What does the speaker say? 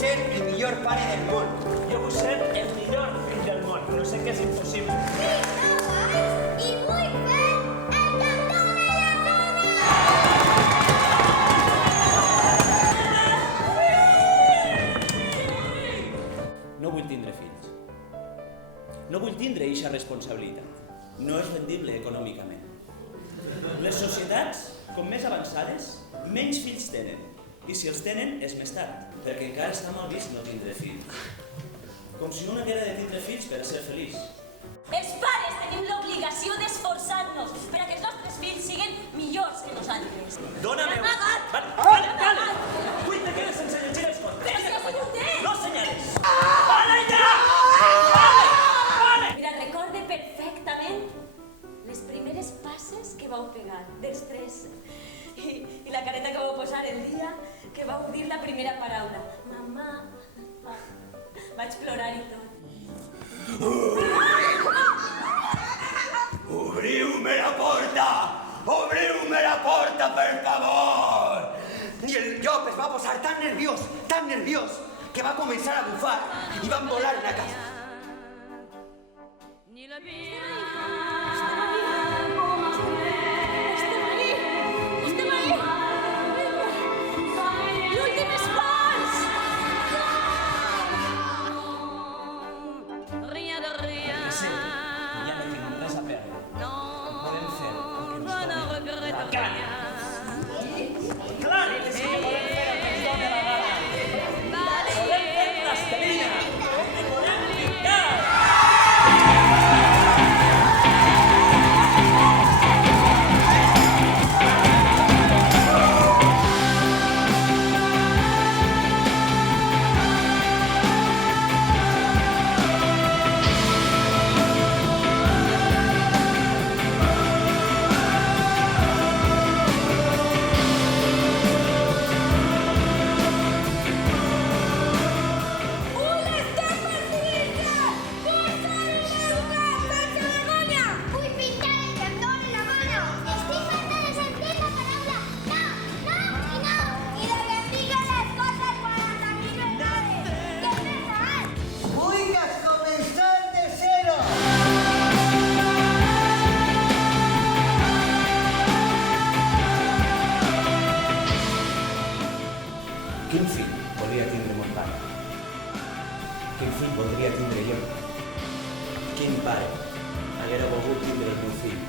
ser el millor pare del món. Jo vull ser el millor fill del món, però sé que és impossible. I vull fer el cantó de la dona! No vull tindre fills. No vull tindre eixa responsabilitat. No és rendible econòmicament. Les societats, com més avançades, menys fills tenen. I si els tenen, és més tard, perquè encara està mal vist no tindre fills. Com si un haguera de tindre fills per a ser feliç. Els pares tenim l'obligació d'esforçar-nos per a que els nostres fills siguin millors que nosaltres. Dóna'm... Amagat! Vale! Vull que quedes sense llegir els contes. Però si ha sigut ell! No senyales! Vale, ja! Vale! Mira, recorde perfectament les primeres passes que vau pegar, dels tres. I la careta que vau posar el dia que vau dir la primera paraula. Mamà. Vaig plorar i tot. Obriu-me la porta! Obriu-me la porta, per favor! I el llop es va posar tan nerviós, que va començar a bufar i van volar una casa. Estem ahí! L'últim esforç! Que sé, ja no tenim res a perdre. Podem fer el que ens doni la gana. Clar que sí que podem fer el que ens doni la gana. Podem fer plastelina. I podem pintar. Vull pintar el cantó de la mano! Estic farta de sentir la paraula no, no i no! I de que em diguin les coses 40.000 vegades! Què pensant? Vull que has començat de zero! Quin fill volia tindre mon pare? Quin fill voldria tindre jo? Quin pare haguera volgut tindre el meu fill?